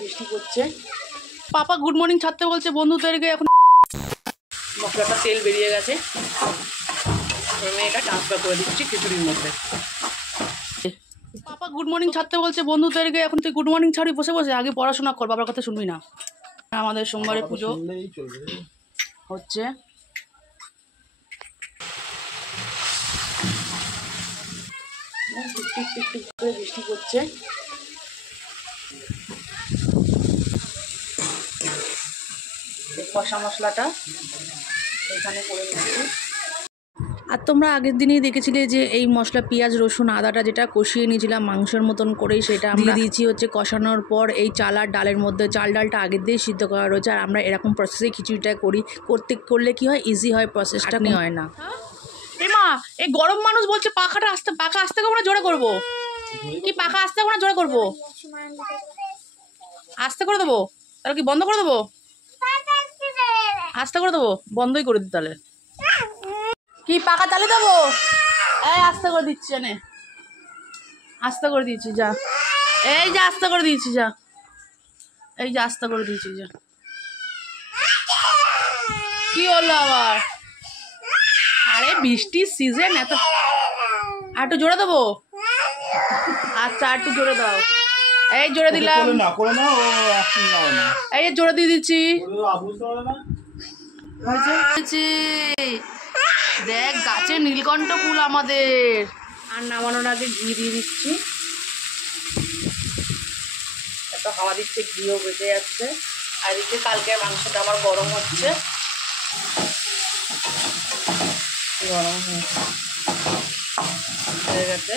বৃষ্টি করছে। পাপা good morning ছাড়তে বলছে বন্ধুদেরকে। এখন মশলাটা তেল বেরিয়ে গেছে, আমি এটা ট্রান্সফার করে দিচ্ছি খিচুড়ির মধ্যে। পাপা গুড মর্নিং ছাড়তে বলছে বন্ধুদেরকে। এখন তুই গুড মর্নিং ছাড়ি বসে বসে, আগে পড়াশোনা কর, বাবার কথা শুনবি না। আমাদের সোমবারে পুজো হচ্ছে। বৃষ্টি করছে। কষা মশলাটা এখানে করে নিচ্ছি। আর তোমরা আগের দিনই দেখেছিলে যে এই মশলা পেঁয়াজ রসুন আদাটা যেটা কষিয়ে নিয়েছিলাম মাংসের মতন করেই, সেটা আমরা দিয়েছি হচ্ছে কষানোর পর এই চাল আর ডালের মধ্যে। চাল ডালটা আগের দিয়ে সিদ্ধ করা রয়েছে, আর আমরা এরকম প্রসেসে খিচুড়িটা করি। করলে কি হয়, ইজি হয়, প্রসেসটা নিয়ে হয় না। এ মা, এই গরম মানুষ বলছে পাখা আসতে করবো না জোরে করবো? কি পাখা আসতে করবো না জোরে করবো? আস্তে করে দেবো? তাহলে কি বন্ধ করে দেবো? আস্তে করে দেবো? বন্ধই করে দিই তাহলে। কি পাখা চালিয়ে দেবো? এই আস্তে করে দিচ্ছি, জানে আস্তে করে দিয়েছি, যা। এই যে আস্তে করে দিয়েছি, যা। এই যে আস্তে করে দিয়েছি, যা। কি হলো আবার? আরে বৃষ্টির সিজন, এত আর একটু জোরে দেবো? আচ্ছা, আর একটু জোরে দাও। এই জোরে দিলাম, এই জোরে দিয়ে দিচ্ছি। দেখ গাছে নীলকণ্ঠ ফুল আমাদের। আর নামানোর আগে ঘি দিয়ে দিচ্ছি। এত হাওয়া দিচ্ছে, ঘিও বেঁচে যাচ্ছে। আর এদিকে কালকে মাংসটা আবার গরম হচ্ছে, গরম হয়ে গেছে।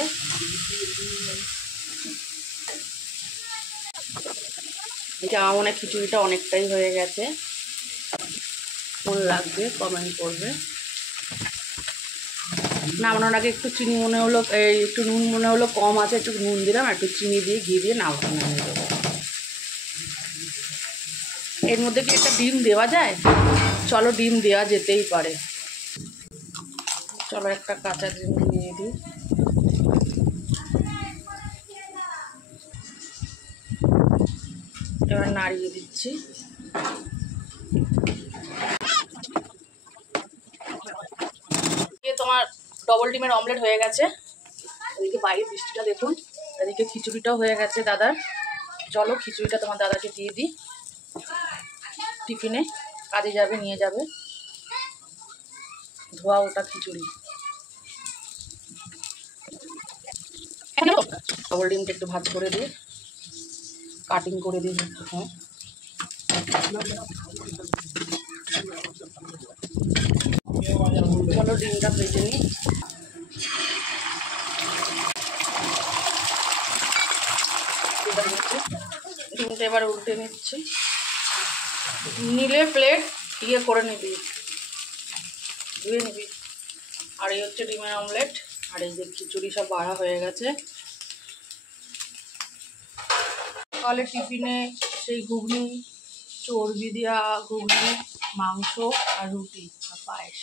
এটা আমার মনে হয় খিচুড়িটা অনেকটাই হয়ে গেছে। কেমন লাগবে কমেন্ট করবে। নামানোর আগে একটু চিনি মনে হলো, একটু নুন মনে হলো কম আছে, একটু নুন দিলাম, একটু চিনি দিয়ে ঘি দিয়ে নামিয়ে দেবো। এর মধ্যে কি একটা ডিম দেওয়া যায়? চলো ডিম দেওয়া যেতেই পারে। চলো একটা কাঁচা ডিম নিয়ে দিই। এবার নাড়িয়ে দিচ্ছি। তোমার ডবল ডিমের অমলেট হয়ে গেছে। এদিকে বাইরের বৃষ্টিটা দেখুন, এদিকে খিচুড়িটাও হয়ে গেছে দাদার। চলো খিচুড়িটা তোমার দাদাকে দিয়ে দিই, টিফিনে কাজে যাবে, নিয়ে যাবে। ধোয়া ওটা খিচুড়ি। ডবল ডিমটা একটু ভাজ করে দিই, কাটিং করে দিই। হ্যাঁ, চলো ডিমটা ভেজে নিই। ডিমটা এবার উল্টে নিচ্ছি। নিলে প্লেট ইয়ে করে নিবি, ধুয়ে নিবি। আর এই হচ্ছে ডিমের অমলেট। আর এই যে খিচুড়ি সব বাড়া হয়ে গেছে। সকালে টিফিনে সেই ঘুগনি, চর্বি দেওয়া ঘুগনি, মাংস আর রুটি আর পায়েস।